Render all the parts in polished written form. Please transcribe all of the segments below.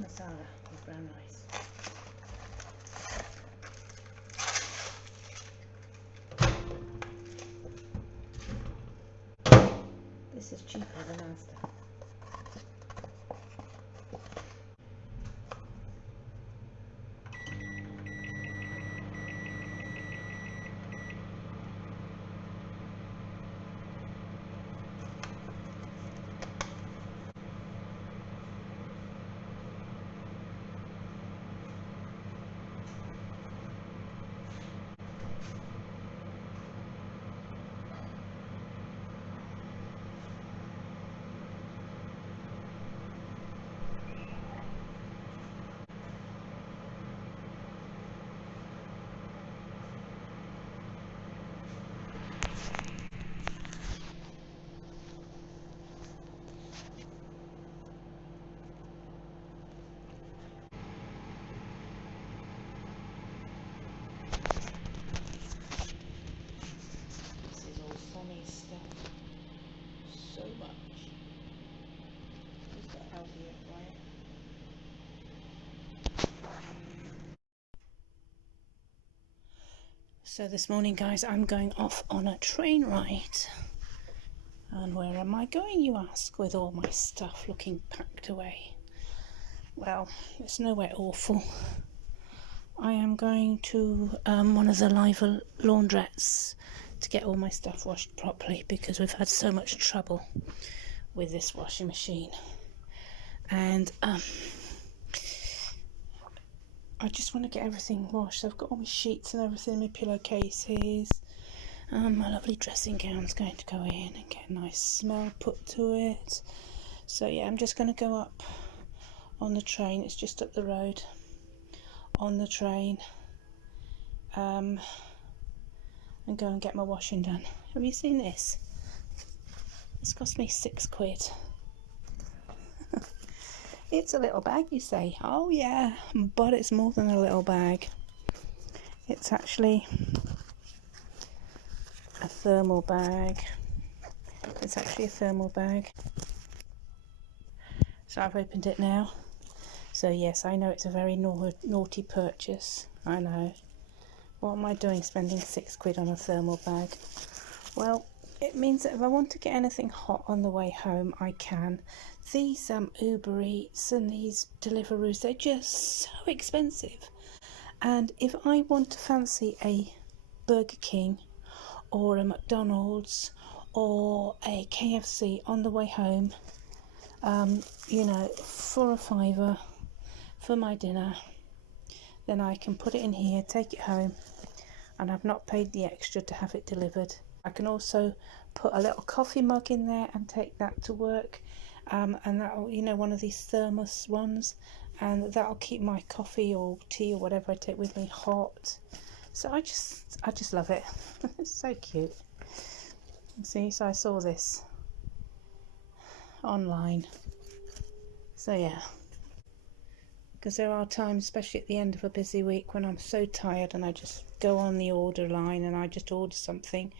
masala with brown rice. This is cheaper than Asda. So much. Just got healthier, right? So this morning, guys, I'm going off on a train ride. And where am I going, you ask, with all my stuff looking packed away? Well, it's nowhere awful. I am going to one of the Live laundrettes to get all my stuff washed properly, because we've had so much trouble with this washing machine. And I just want to get everything washed. I've got all my sheets and everything, my pillowcases. My lovely dressing gown's going to go in and get a nice smell put to it. So yeah, I'm just going to go up on the train. It's just up the road on the train. And go and get my washing done. Have you seen this? It's cost me £6. It's a little bag, you say. Oh yeah, but it's more than a little bag. It's actually a thermal bag. It's actually a thermal bag. So I've opened it now. So yes, I know it's a very naughty purchase. I know. What am I doing spending £6 on a thermal bag? Well, it means that if I want to get anything hot on the way home, I can. These Uber Eats and these Deliveroos, they're just so expensive. And if I want to fancy a Burger King or a McDonald's or a KFC on the way home, you know, for a £5 for my dinner, then I can put it in here, take it home, and I've not paid the extra to have it delivered. I can also put a little coffee mug in there and take that to work, and that'll, you know, one of these thermos ones, and that'll keep my coffee or tea or whatever I take with me hot. So I just love it. It's so cute. See, so I saw this online. So yeah, because there are times, especially at the end of a busy week, when I'm so tired and I just go on the order line and I just order something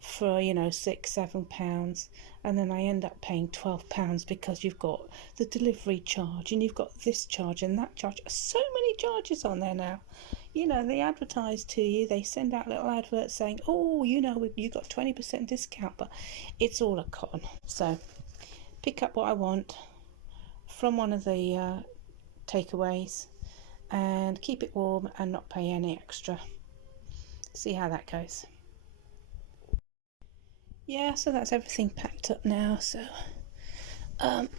for, you know, £6-7, and then I end up paying £12 because you've got the delivery charge and you've got this charge and that charge. So many charges on there now. You know, they advertise to you, they send out little adverts saying, oh, you know, you got 20% discount, but it's all a con. So pick up what I want from one of the takeaways and keep it warm and not pay any extra. See how that goes. Yeah, so that's everything packed up now. So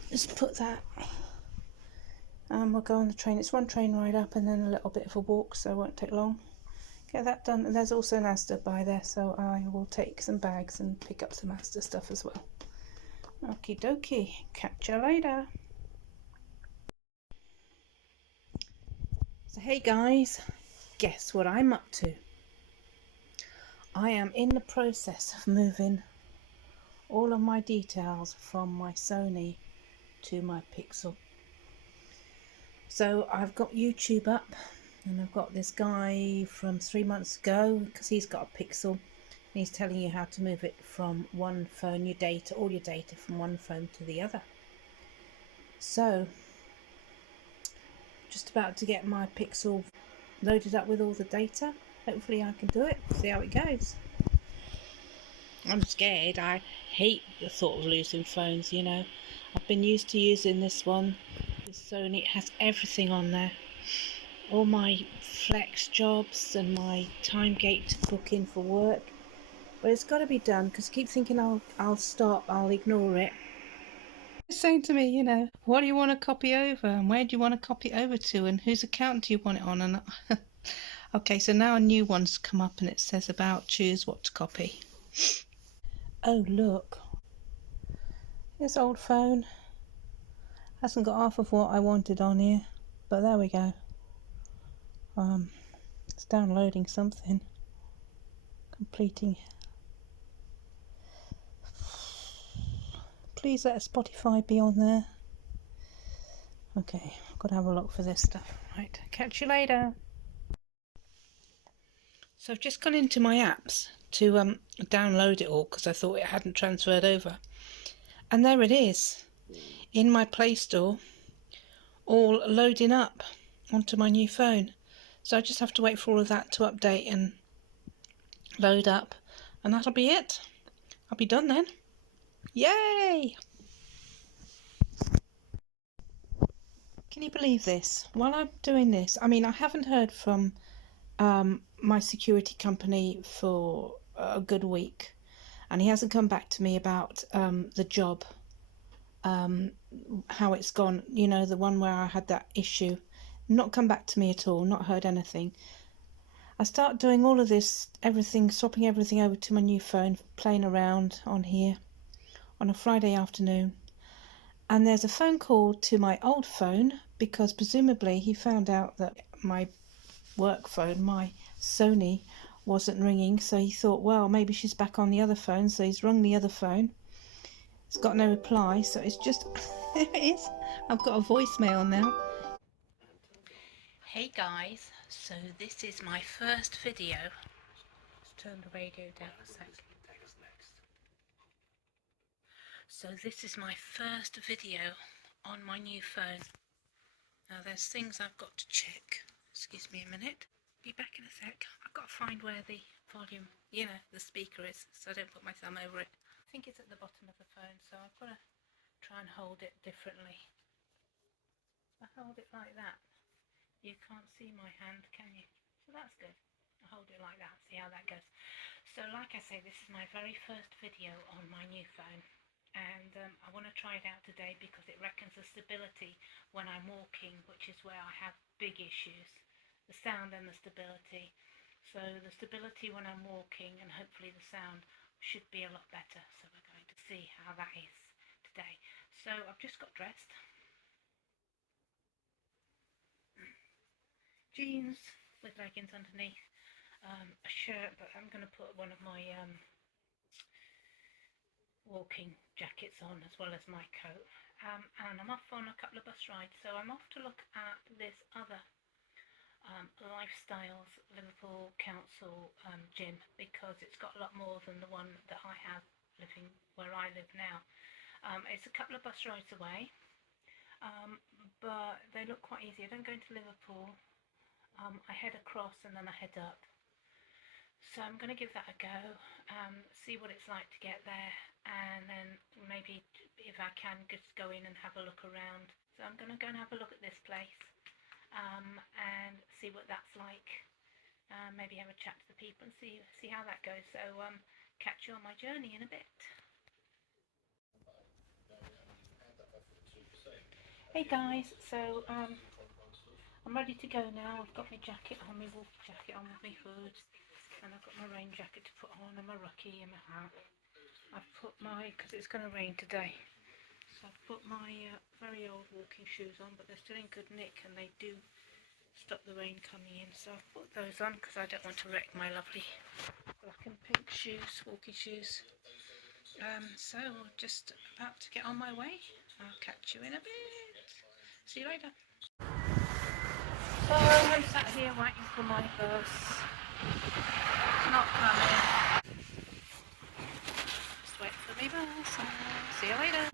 just put that. We'll go on the train. It's one train ride up and then a little bit of a walk, so it won't take long. Get that done. And there's also an Asda by there, so I will take some bags and pick up some Asda stuff as well. Okie dokie. Catch you later. So hey guys, guess what I'm up to? I am in the process of moving all of my details from my Sony to my Pixel. So I've got YouTube up, and I've got this guy from 3 months ago, because he's got a Pixel, and he's telling you how to move it from one phone, your data, all your data from one phone to the other. So just about to get my Pixel loaded up with all the data. Hopefully I can do it, see how it goes. I'm scared. I hate the thought of losing phones, you know. I've been used to using this one. This Sony, it has everything on there. All my flex jobs and my time gate to book in for work. But it's got to be done because I keep thinking I'll stop, I'll ignore it. It's saying to me, you know, what do you want to copy over and where do you want to copy it over to and whose account do you want it on? And okay, so now a new one's come up and it says about choose what to copy. Oh look, this old phone hasn't got half of what I wanted on here, but there we go. It's downloading something, completing. Please let Spotify be on there. Okay, I've got to have a look for this stuff. Right, catch you later. So I've just gone into my apps to download it all because I thought it hadn't transferred over. And there it is, in my Play Store, all loading up onto my new phone. So I just have to wait for all of that to update and load up, and that'll be it. I'll be done then. Yay! Can you believe this? While I'm doing this, I mean, I haven't heard from my security company for a good week, and he hasn't come back to me about the job, how it's gone, you know, the one where I had that issue. Not come back to me at all, not heard anything. I start doing all of this, everything, swapping everything over to my new phone, playing around on here on a Friday afternoon, and there's a phone call to my old phone because presumably he found out that my work phone, my Sony, wasn't ringing, so he thought, well, maybe she's back on the other phone, so he's rung the other phone. It's got no reply, so it's just there it is. I've got a voicemail now. Hey guys, so this is my first video. Let's turn the radio down a sec. So this is my first video on my new phone. Now there's things I've got to check. Excuse me a minute. Be back in a sec. I've got to find where the volume, you know, the speaker is, so I don't put my thumb over it. I think it's at the bottom of the phone, so I've got to try and hold it differently. If I hold it like that, you can't see my hand, can you? So that's good. I'll hold it like that, see how that goes. So like I say, this is my very first video on my new phone, and I want to try it out today because it reckons the stability when I'm walking, which is where I have big issues, the sound and the stability. So the stability when I'm walking and hopefully the sound should be a lot better, so we're going to see how that is today. So I've just got dressed, jeans with leggings underneath, a shirt, but I'm going to put one of my walking jackets on as well as my coat, and I'm off on a couple of bus rides. So I'm off to look at this other Lifestyles Liverpool Council gym because it's got a lot more than the one that I have living where I live now. It's a couple of bus rides away, but they look quite easy. I don't go into Liverpool. I head across and then I head up. So I'm going to give that a go, see what it's like to get there, and then maybe if I can just go in and have a look around. So I'm going to go and have a look at this place and see what that's like. Maybe have a chat to the people and see how that goes. So catch you on my journey in a bit. Hey guys, so I'm ready to go now. I've got my jacket on, my wolf jacket on with my hood, and I've got my rain jacket to put on and my rucky and my hat. I've put my, because it's going to rain today, so I've put my very old walking shoes on, but they're still in good nick and they do stop the rain coming in, so I've put those on because I don't want to wreck my lovely black and pink shoes, walking shoes. So just about to get on my way. I'll catch you in a bit. See you later. So I'm sat here waiting for my bus. It's not coming. Just wait for me bus. See you later.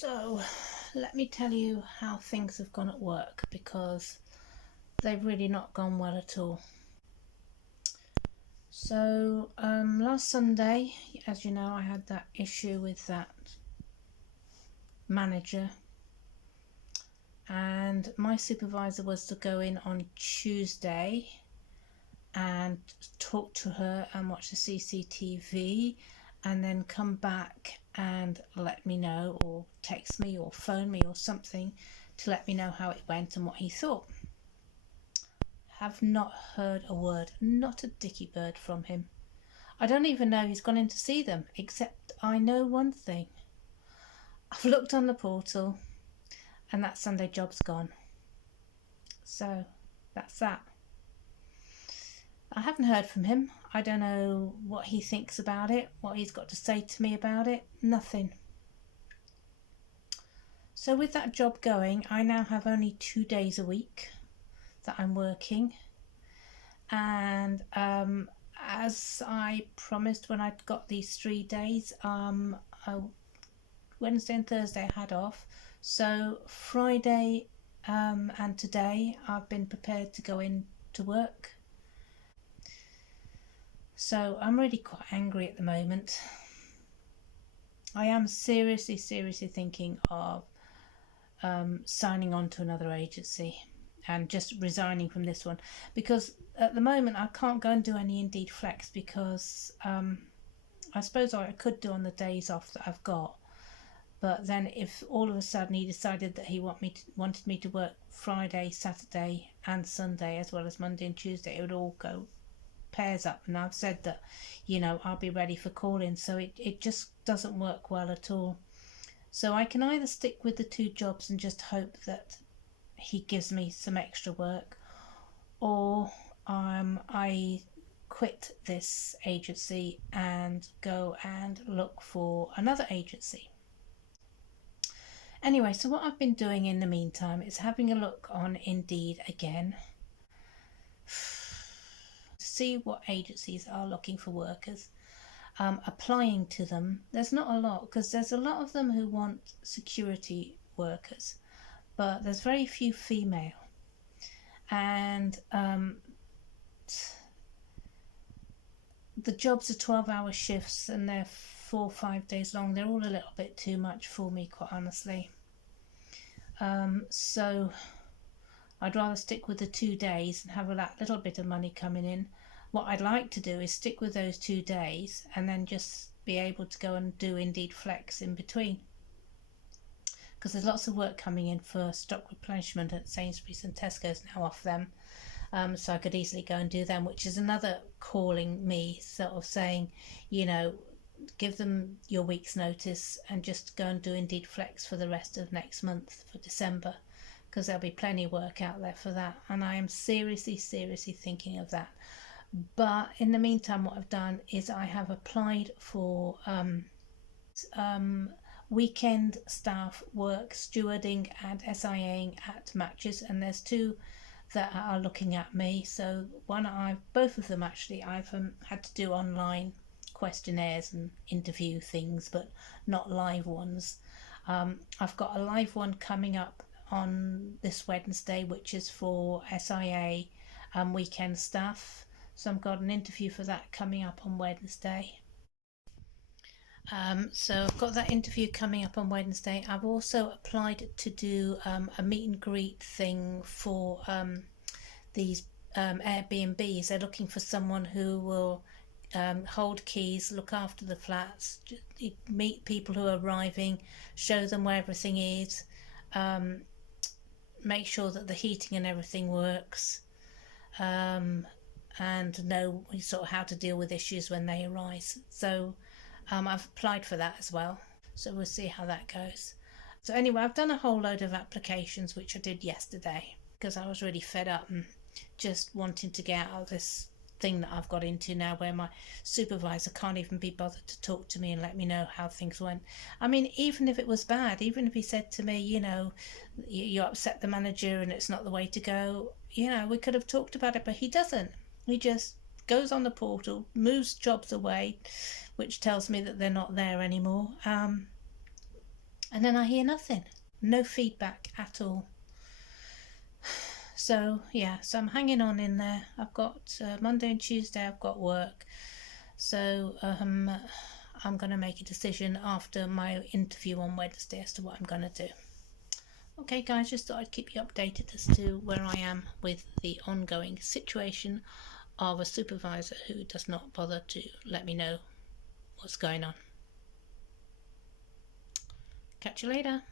So let me tell you how things have gone at work, because they've really not gone well at all. So last Sunday, as you know, I had that issue with that manager, and my supervisor was to go in on Tuesday and talk to her and watch the CCTV and then come back and let me know, or text me or phone me or something to let me know how it went and what he thought. Have not heard a word, not a dicky bird from him. I don't even know he's gone in to see them, except I know one thing. I've looked on the portal and that Sunday job's gone. So that's that. I haven't heard from him. I don't know what he thinks about it, what he's got to say to me about it. Nothing. So with that job going, I now have only 2 days a week that I'm working. And as I promised when I got these 3 days, Wednesday and Thursday I had off. So Friday and today I've been prepared to go in to work. So I'm really quite angry at the moment. I am seriously thinking of signing on to another agency and just resigning from this one, because at the moment I can't go and do any Indeed Flex, because I suppose I could do on the days off that I've got, but then if all of a sudden he decided that he wanted me to work Friday, Saturday and Sunday as well as Monday and Tuesday, it would all go pairs up, and I've said that, you know, I'll be ready for call-in, so it just doesn't work well at all. So I can either stick with the 2 jobs and just hope that he gives me some extra work, or I quit this agency and go and look for another agency. Anyway, so what I've been doing in the meantime is having a look on Indeed again, see what agencies are looking for workers, applying to them. There's not a lot, because there's a lot of them who want security workers, but there's very few female, and the jobs are 12-hour shifts and they're 4 or 5 days long. They're all a little bit too much for me, quite honestly. So I'd rather stick with the 2 days and have that little bit of money coming in. What I'd like to do is stick with those 2 days and then just be able to go and do Indeed Flex in between, because there's lots of work coming in for stock replenishment at Sainsbury's and Tesco's now off them. So I could easily go and do them, which is another calling me, sort of saying, you know, give them your week's notice and just go and do Indeed Flex for the rest of next month, for December, because there'll be plenty of work out there for that. And I am seriously thinking of that. But in the meantime, what I've done is I have applied for weekend staff work, stewarding and SIAing at matches, and there's 2 that are looking at me. So both of them actually, I've had to do online questionnaires and interview things, but not live ones. I've got a live one coming up on this Wednesday, which is for SIA weekend staff. So I've got an interview for that coming up on Wednesday. So I've got that interview coming up on Wednesday. I've also applied to do a meet and greet thing for these Airbnbs. They're looking for someone who will hold keys, look after the flats, meet people who are arriving, show them where everything is, make sure that the heating and everything works, and know sort of how to deal with issues when they arise. So I've applied for that as well, so we'll see how that goes. So anyway, I've done a whole load of applications, which I did yesterday, because I was really fed up and just wanting to get out of this thing that I've got into now, where my supervisor can't even be bothered to talk to me and let me know how things went. I mean, even if it was bad, even if he said to me, you know, you upset the manager and it's not the way to go, you know, we could have talked about it, but he doesn't. He just goes on the portal, moves jobs away, which tells me that they're not there anymore, And then I hear nothing, no feedback at all. So yeah, so I'm hanging on in there. I've got Monday and Tuesday I've got work, so I'm going to make a decision after my interview on Wednesday as to what I'm going to do. Okay guys, just thought I'd keep you updated as to where I am with the ongoing situation of a supervisor who does not bother to let me know what's going on. Catch you later.